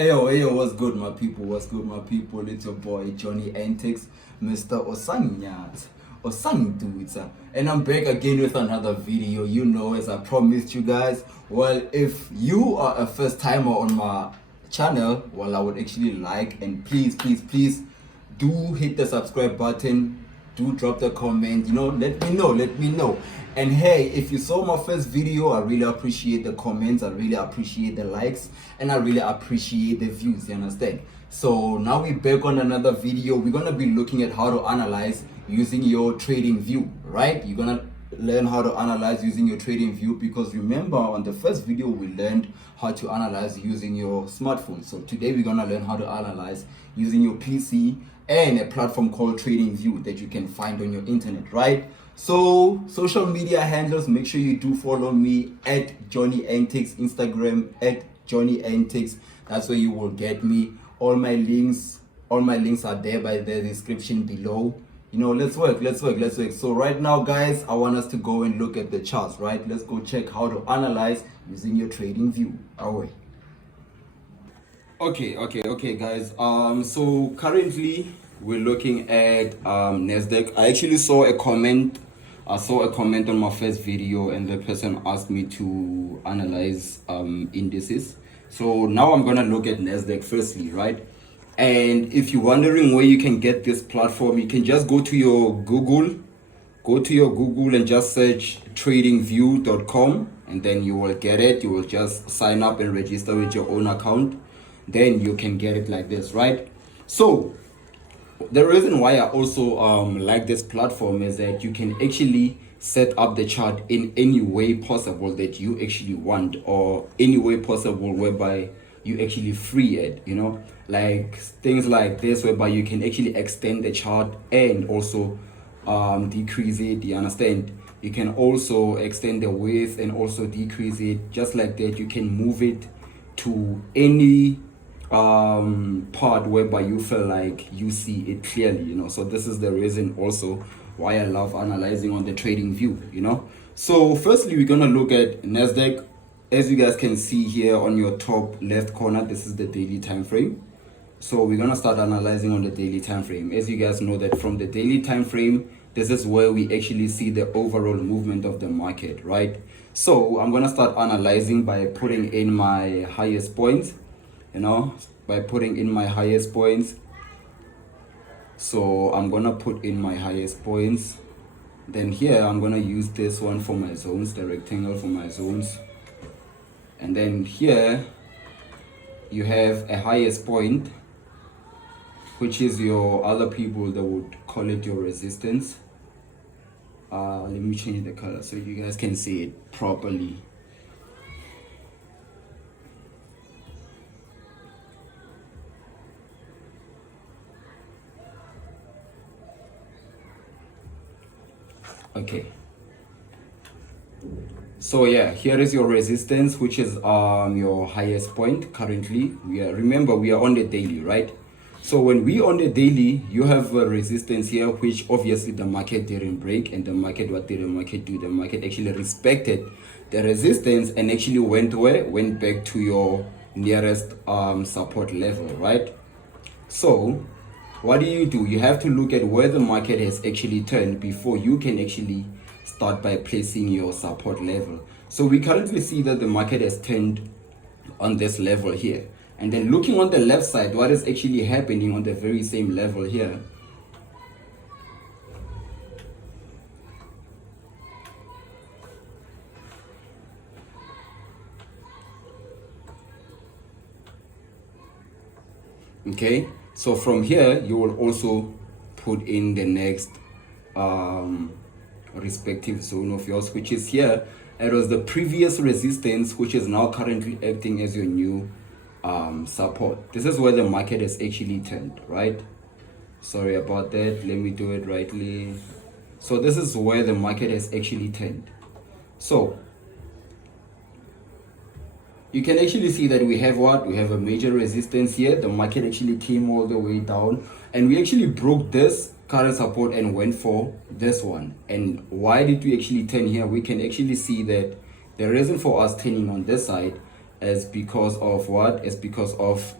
Hey yo, what's good, my people? What's good, my people? It's your boy Johnny Antiix, Mr. Osanyat, Osangduza, and I'm back again with another video. You know, as I promised you guys. Well, if you are a first timer on my channel, well, I would actually like and please do hit the subscribe button. Do drop the comment. Let me know. And hey, if you saw my first video, I really appreciate the comments, I really appreciate the likes, and I really appreciate the views, you understand? So now we're back on another video. We're gonna be looking at how to analyze using your trading view, right? You're gonna learn how to analyze using your trading view, because remember on the first video we learned how to analyze using your smartphone. So today we're gonna learn how to analyze using your PC and a platform called TradingView that you can find on your internet, right? So social media handles, make sure you do follow me at Johnny Antiix, Instagram at Johnny Antiix. That's where you will get me. All my links are there by the description below. Let's work. So right now, guys, I want us to go and look at the charts, right? Let's go check how to analyze using your trading view. Away. Okay, guys. So currently we're looking at Nasdaq. I actually saw a comment. I saw a comment on my first video, and the person asked me to analyze indices. So now I'm gonna look at Nasdaq firstly, right? And if you're wondering where you can get this platform, you can just go to your Google. Go to your Google and just search tradingview.com, and then you will get it. You will just sign up and register with your own account. Then you can get it like this, right? So the reason why I also like this platform is that you can actually set up the chart in any way possible that you actually want, or any way possible whereby you actually free it, like things like this, whereby you can actually extend the chart and also decrease it. You understand? You can also extend the width and also decrease it, just like that. You can move it to any part whereby you feel like you see it clearly. So this is the reason also why I love analyzing on the trading view. So firstly, we're gonna look at Nasdaq. As you guys can see here on your top left corner, this is the daily time frame. So we're gonna start analyzing on the daily time frame. As you guys know that from the daily time frame, this is where we actually see the overall movement of the market, right? So I'm gonna start analyzing by putting in my highest points. So I'm gonna put in my highest points. Then here I'm gonna use this one for my zones, the rectangle for my zones. And then here you have a highest point, which is your other people that would call it your resistance. Let me change the color so you guys can see it properly. Okay, so yeah, here is your resistance, which is your highest point. Currently we are on the daily, right? So when we on the daily, you have a resistance here, which obviously the market didn't break. And the market, what did the market do? The market actually respected the resistance and actually went back to your nearest support level, right? So what do? You have to look at where the market has actually turned before you can actually start by placing your support level. So we currently see that the market has turned on this level here. And then looking on the left side, what is actually happening on the very same level here? Okay, so from here you will also put in the next respective zone of yours, which is here. It was the previous resistance, which is now currently acting as your new support. This is where the market has actually turned, right? Sorry about that, let me do it rightly. So this is where the market has actually turned. So you can actually see that we have a major resistance here. The market actually came all the way down, and we actually broke this current support and went for this one. And why did we actually turn here? We can actually see that the reason for us turning on this side is because of what? It's because of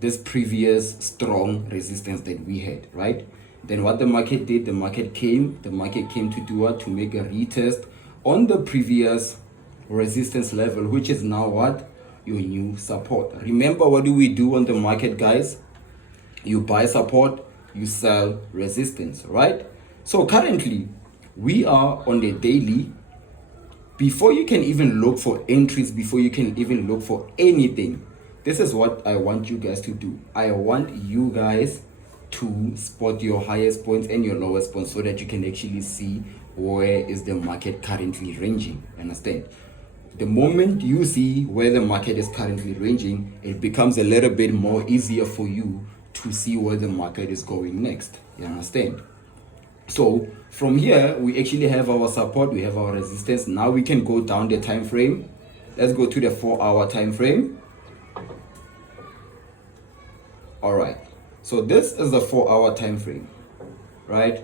this previous strong resistance that we had, right? Then what the market did, the market came to do what? To make a retest on the previous resistance level, which is now what? Your new support. Remember, what do we do on the market, guys? You buy support, you sell resistance, right? So currently we are on the daily. Before you can even look for entries, before you can even look for anything, this is what I want you guys to do. I want you guys to spot your highest points and your lowest points so that you can actually see where is the market currently ranging. Understand? The moment you see where the market is currently ranging, it becomes a little bit more easier for you to see where the market is going next. You understand? So from here, we actually have our support, we have our resistance. Now we can go down the time frame. Let's go to the 4-hour time frame. All right. So this is the 4-hour time frame, right?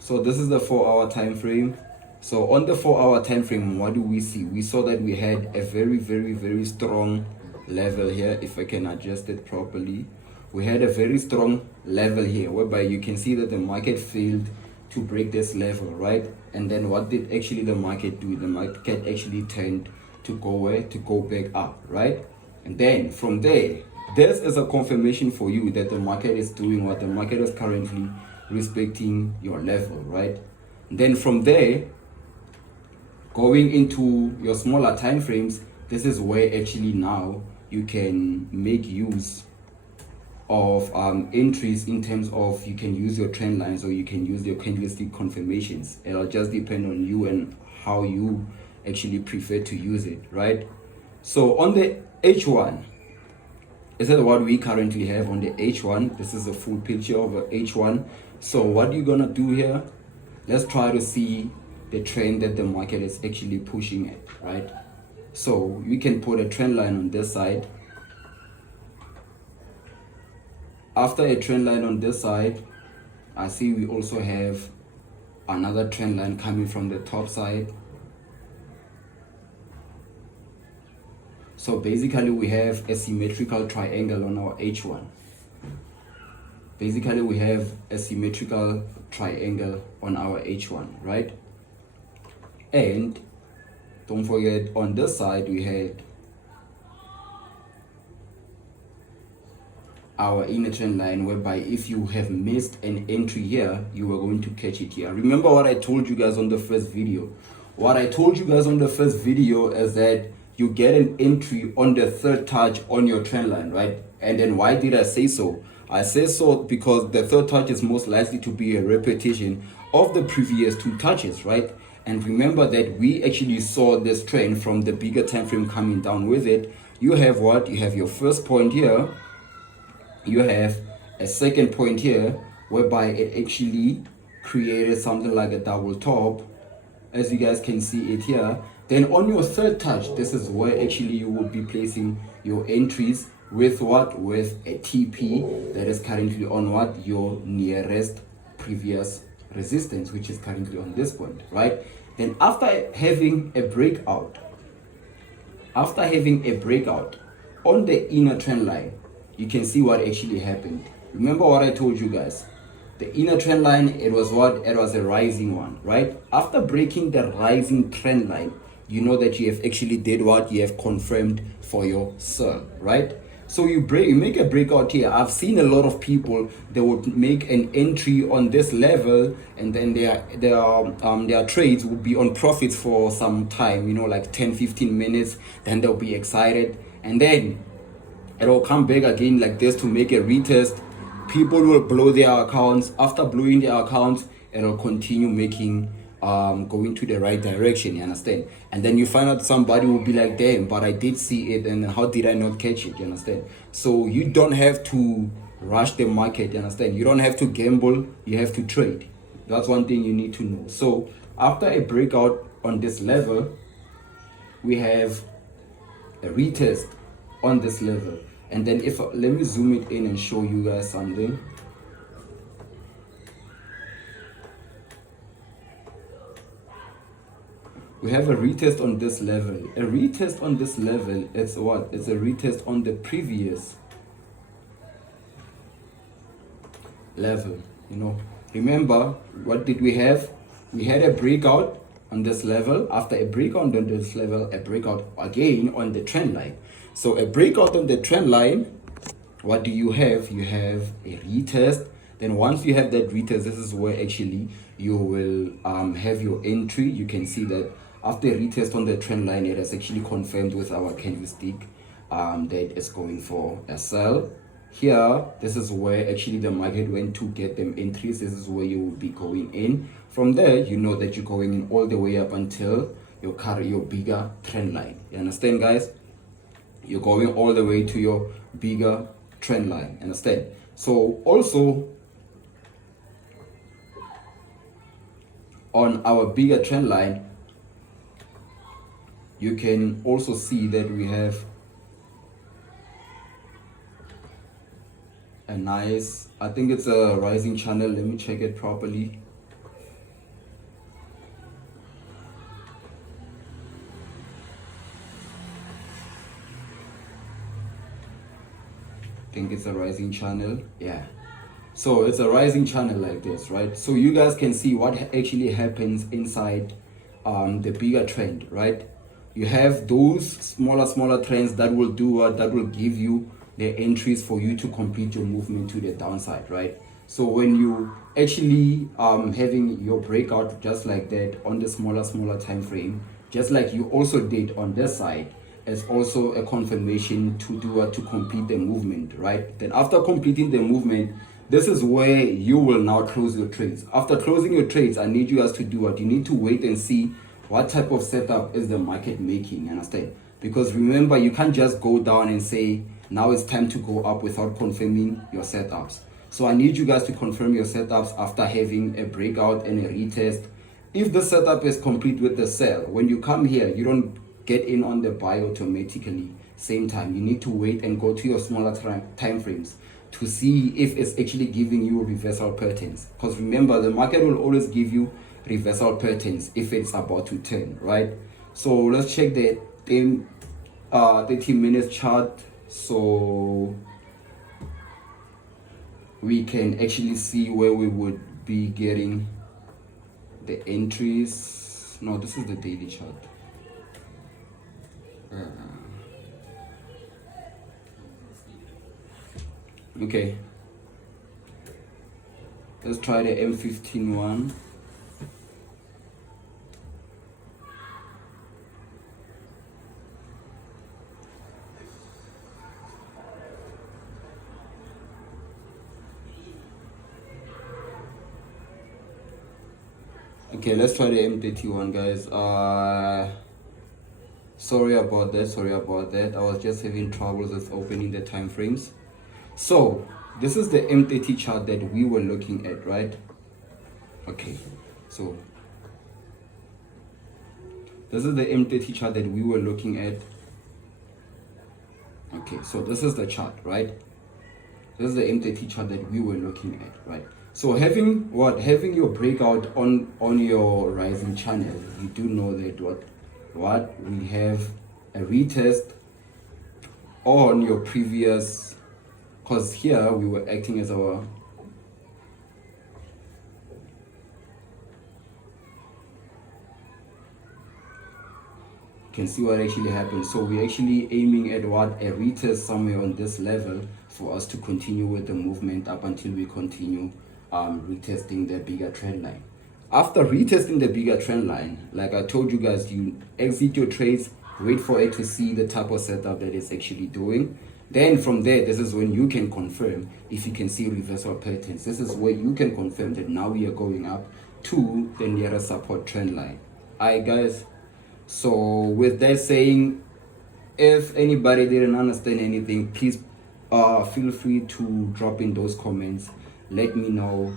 So this is the 4-hour time frame. So on the 4-hour time frame, what do we see? We saw that we had a very strong level here. If I can adjust it properly, we had a very strong level here, whereby you can see that the market failed to break this level, right? And then what did actually the market do? The market actually turned to go where? To go back up, right? And then from there, this is a confirmation for you that the market is doing what? The market is currently respecting your level, right? And then from there, going into your smaller time frames, this is where actually now you can make use of entries in terms of you can use your trend lines or you can use your candlestick confirmations. It'll just depend on you and how you actually prefer to use it, right? So on the H1, this is what we currently have on the H1. This is a full picture of a H1. So what you're gonna do here, let's try to see the trend that the market is actually pushing at, right? So we can put a trend line on this side. After a trend line on this side, I see we also have another trend line coming from the top side. So basically we have a symmetrical triangle on our H1. Basically we have a symmetrical triangle on our H1, right? And don't forget, on this side we had our inner trend line, whereby if you have missed an entry here, you are going to catch it here. Remember what I told you guys on the first video. What I told you guys on the first video is that you get an entry on the third touch on your trend line, right? And then why did I say so? I say so because the third touch is most likely to be a repetition of the previous two touches, right? And remember that we actually saw this trend from the bigger time frame coming down with it. You have what? You have your first point here. You have a second point here, whereby it actually created something like a double top, as you guys can see it here. Then on your third touch, this is where actually you will be placing your entries with what? With a TP that is currently on what? Your nearest previous resistance, which is currently on this point, right? Then after having a breakout on the inner trend line, you can see what actually happened. Remember what I told you guys. The inner trend line, it was what? It was a rising one, right? After breaking the rising trend line, you know that you have actually did what? You have confirmed for your sell, right? So you make a breakout here. I've seen a lot of people, they would make an entry on this level, and then their trades would be on profits for some time, you know, like 10-15 minutes. Then they'll be excited, and then it'll come back again like this to make a retest. People will blow their accounts. After blowing their accounts, it'll continue making going to the right direction, you understand? And then you find out somebody will be like, damn, but I did see it, and how did I not catch it, you understand? So you don't have to rush the market, you understand? You don't have to gamble, you have to trade. That's one thing you need to know. So after a breakout on this level, we have a retest on this level. And then let me zoom it in and show you guys something. We have a retest on this level. A retest on this level, it's what? It's a retest on the previous level. Remember, what did we have? We had a breakout on this level. After a breakout on this level, a breakout again on the trend line. So a breakout on the trend line, what do you have? You have a retest. Then once you have that retest, this is where actually you will have your entry. You can see that after a retest on the trend line, it has actually confirmed with our candlestick that it's going for a sell. Here, this is where actually the market went to get them entries. This is where you will be going in. From there, you know that you're going in all the way up until you carry your bigger trend line. You understand, guys? You're going all the way to your bigger trend line. Understand? So also on our bigger trend line, you can also see that we have a nice, I think it's a rising channel. Let me check it properly. I think it's a rising channel. Yeah, so it's a rising channel like this, right? So you guys can see what actually happens inside the bigger trend, right? You have those smaller trends that will do what, that will give you the entries for you to complete your movement to the downside, right? So when you actually having your breakout just like that on the smaller time frame, just like you also did on this side, it's also a confirmation to do what, to complete the movement, right? Then after completing the movement, this is where you will now close your trades. After closing your trades, I need you guys to do what, you need to wait and see what type of setup is the market making, understand? Because remember, you can't just go down and say now it's time to go up without confirming your setups. So I need you guys to confirm your setups after having a breakout and a retest. If the setup is complete with the sell, when you come here, you don't get in on the buy automatically same time. You need to wait and go to your smaller time frames to see if it's actually giving you reversal patterns. Because remember, the market will always give you reversal patterns if it's about to turn, right? So let's check the 30 minutes chart so we can actually see where we would be getting the entries. No, this is the daily chart. Okay, let's try the M15 one. Okay, let's try the M31, guys. Sorry about that. I was just having troubles with opening the time frames. So this is the M30 chart that we were looking at, right? Okay, so this is the M30 chart that we were looking at. Okay, so this is the chart, right? This is the M30 chart that we were looking at, right? So having your breakout on your rising channel, you do know that what we have a retest on your previous, because here we were acting as our can see what actually happened. So we're actually aiming at what, a retest somewhere on this level for us to continue with the movement up until we continue retesting the bigger trend line. After retesting the bigger trend line, like I told you guys, you exit your trades, wait for it to see the type of setup that it's actually doing. Then from there, this is when you can confirm if you can see reversal patterns. This is where you can confirm that now we are going up to the nearest support trend line. Alright guys, so with that saying, if anybody didn't understand anything, please feel free to drop in those comments, let me know.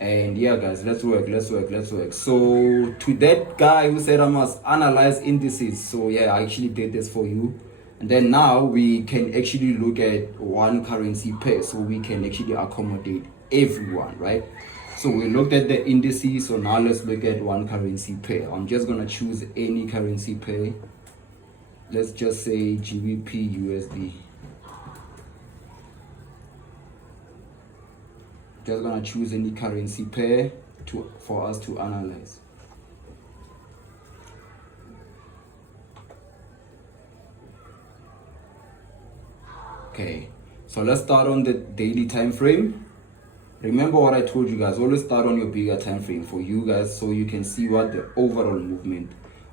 And yeah guys, let's work. So to that guy who said I must analyze indices, so yeah, I actually did this for you. And then now we can actually look at one currency pair, so we can actually accommodate everyone, right? So we looked at the indices, so now let's look at one currency pair. I'm just gonna choose any currency pair. Let's just say GBP USD. Just gonna choose any currency pair for us to analyze. Okay, so let's start on the daily time frame. Remember what I told you guys, always start on your bigger time frame for you guys, so you can see what the overall movement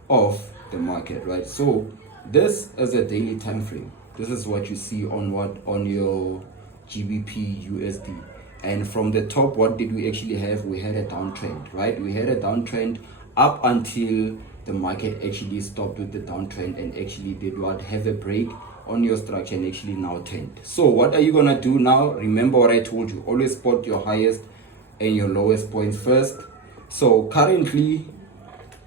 of the market, right? So this is a daily time frame. This is what you see on your GBP USD. And from the top, what did we actually have? We had a downtrend, right? We had a downtrend up until the market actually stopped with the downtrend and actually did what? Have a break on your structure and actually now turned. So what are you gonna do now? Remember what I told you, always spot your highest and your lowest points first. So currently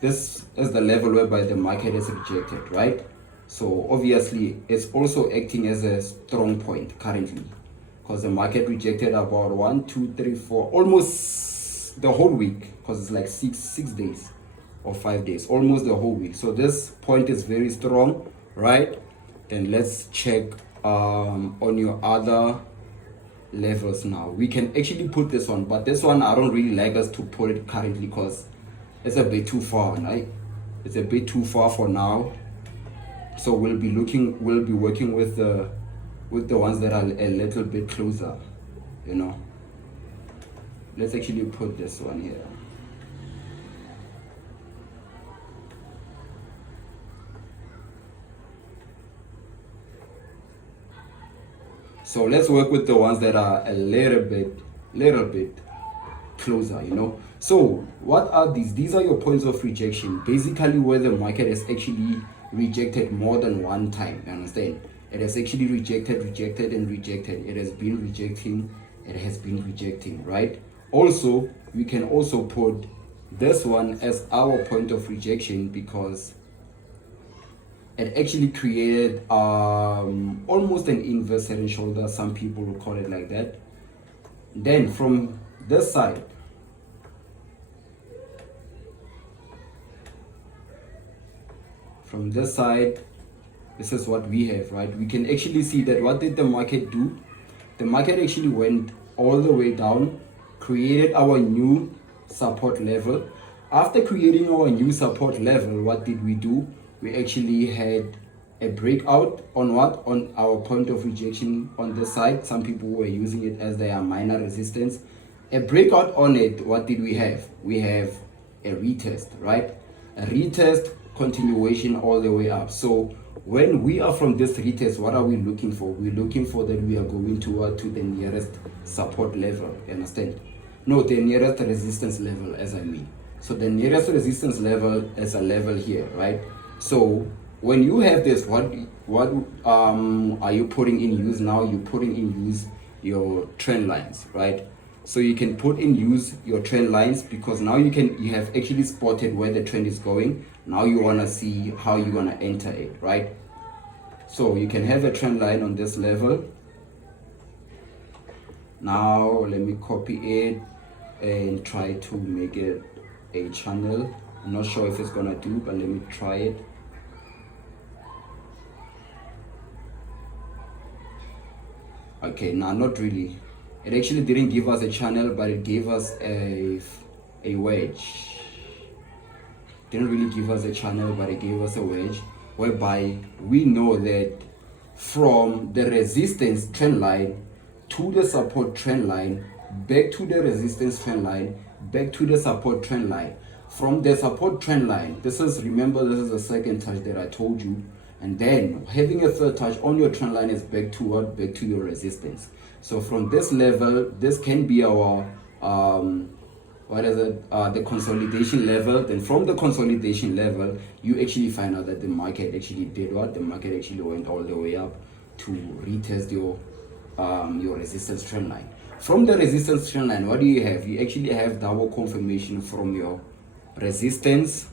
this is the level whereby the market is rejected, right? So obviously it's also acting as a strong point currently, because the market rejected about 1, 2, 3, 4, almost the whole week, because it's like six days or 5 days, almost the whole week. So this point is very strong, right? Then let's check on your other levels now. We can actually put this one, but this one I don't really like us to put it currently because it's a bit too far, right? It's a bit too far for now. So we'll be working with the ones that are a little bit closer, you know. Let's actually put this one here. So let's work with the ones that are a little bit closer, you know. So what are these? These are your points of rejection, basically where the market has actually rejected more than one time, you understand? It has actually rejected and rejected. It has been rejecting, right? Also, we can also put this one as our point of rejection because it actually created almost an inverse head and shoulder. Some people will call it like that. Then from this side, this is what we have, right? We can actually see that what did the market do? The market actually went all the way down, created our new support level. After creating our new support level, what did we do? We actually had a breakout on what? On our point of rejection on this side. Some people were using it as their minor resistance. A breakout on it, what did we have? We have a retest, right? A retest, continuation all the way up. So when we are from this retest, what are we looking for? We're looking for that we are going to the nearest support level, you understand? No, the nearest resistance level, as I mean. So the nearest resistance level is a level here, right? So when you have this, what are you putting in use now? You're putting in use your trend lines, right? So you can put in use your trend lines because now you have actually spotted where the trend is going. Now you want to see how you want to enter it, right? So you can have a trend line on this level. Now let me copy it and try to make it a channel. I'm not sure if it's gonna do, but let me try it. Okay, no, not really. It actually didn't give us a channel, but it gave us a wedge. Didn't really give us a channel, but it gave us a wedge, whereby we know that from the resistance trend line to the support trend line, back to the resistance trend line, back to the support trend line. From the support trend line, remember this is the second touch that I told you, and then having a third touch on your trend line is back to what? Back to your resistance. So from this level, this can be our the consolidation level. Then from the consolidation level, you actually find out that the market actually did what? The market actually went all the way up to retest your resistance trend line. From the resistance trend line, what do you have? You actually have double confirmation from your resistance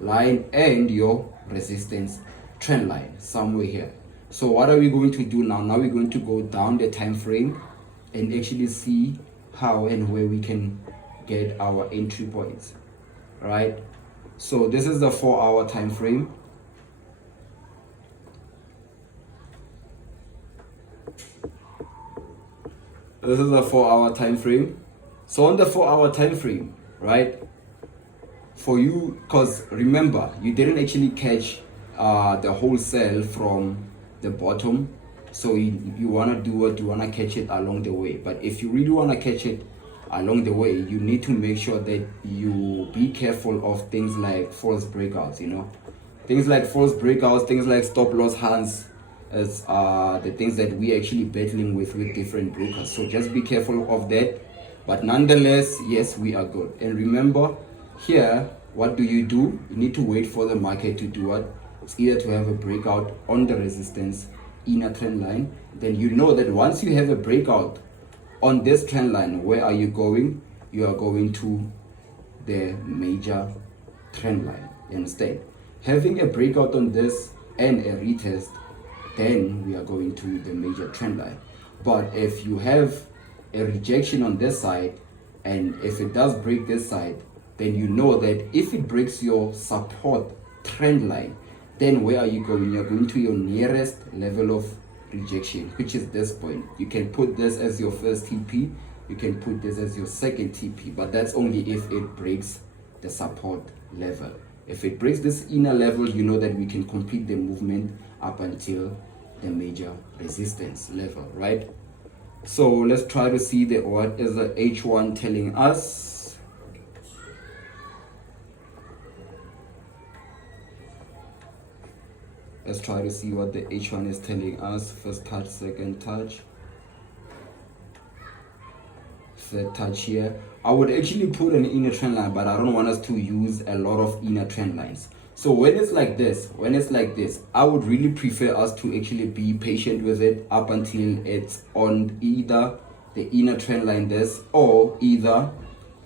line and your resistance trend line somewhere here. So what are we going to do now? Now we're going to go down the time frame and actually see how and where we can get our entry points, right? So this is the 4-hour time frame. This is a 4-hour time frame. So on the 4-hour time frame, right? For you, because remember, you didn't actually catch the whole sell from the bottom. So you want to do what you want to catch it along the way. But if you really want to catch it along the way, you need to make sure that you be careful of things like false breakouts, you know. Things like false breakouts, things like stop loss hands, as the things that we actually battling with different brokers. So just be careful of that. But nonetheless, yes, we are good. And remember, here, what do? You need to wait for the market to do what? It's either to have a breakout on the resistance inner trend line. Then you know that once you have a breakout on this trend line, where are you going? You are going to the major trend line. You understand? Having a breakout on this and a retest, then we are going to the major trend line. But if you have a rejection on this side, and if it does break this side, then you know that if it breaks your support trend line, then where are you going? You're going to your nearest level of rejection, which is this point. You can put this as your first TP, you can put this as your second TP, but that's only if it breaks the support level. If it breaks this inner level, you know that we can complete the movement up until the major resistance level, right? So let's try to see what is the H1 telling us. Let's try to see what the H1 is telling us. First touch, second touch, third touch here. I would actually put an inner trend line, but I don't want us to use a lot of inner trend lines. So when it's like this, I would really prefer us to actually be patient with it up until it's on either the inner trend line this, or either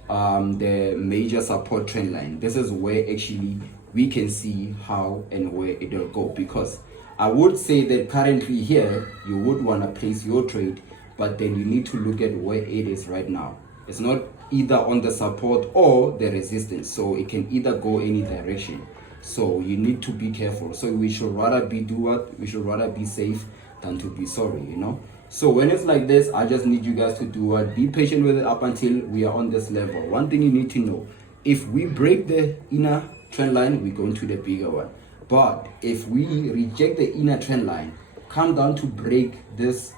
the major support trend line. This is where actually we can see how and where it will go, because I would say that currently here you would want to place your trade, but then you need to look at where it is right now. It's not either on the support or the resistance, so it can either go any direction. So you need to be careful. So we should rather be safe than to be sorry, you know. So when it's like this, I just need you guys to do what? Be patient with it up until we are on this level. One thing you need to know, if we break the inner trend line, we go into the bigger one. But if we reject the inner trend line, come down to break this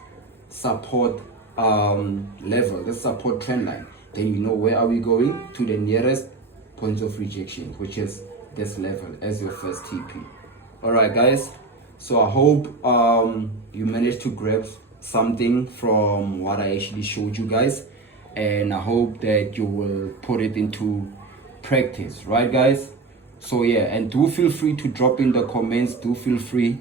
support level, this support trend line, then you know where are we going? To the nearest point of rejection, which is this level as your first TP. All right, guys. So I hope you managed to grab something from what I actually showed you guys, and I hope that you will put it into practice, right, guys? So yeah, and do feel free to drop in the comments, do feel free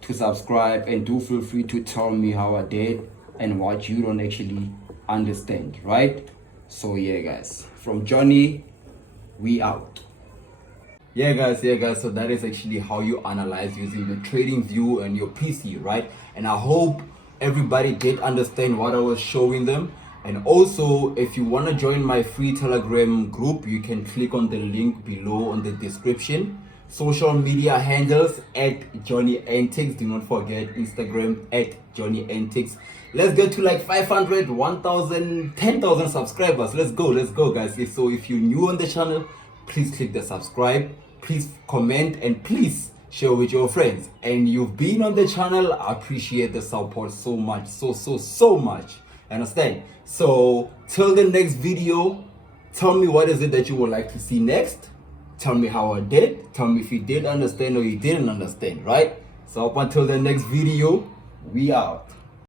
to subscribe, and do feel free to tell me how I did and what you don't actually understand, right? So yeah, guys, from Johnny, we out. Yeah guys, so that is actually how you analyze using the trading view and your PC, right? And I hope everybody did understand what I was showing them. And also, if you want to join my free Telegram group, you can click on the link below on the description. Social media handles at Johnny Antiix. Do not forget Instagram at Johnny Antiix. Let's get to like 500, 1,000, 10,000 subscribers. Let's go guys. So if you're new on the channel, please click the subscribe, please comment, and please share with your friends. And you've been on the channel, I appreciate the support so much, so much. Understand? So till the next video, tell me what is it that you would like to see next. Tell me how I did. Tell me if you did understand or you didn't understand, right? So up until the next video, we out.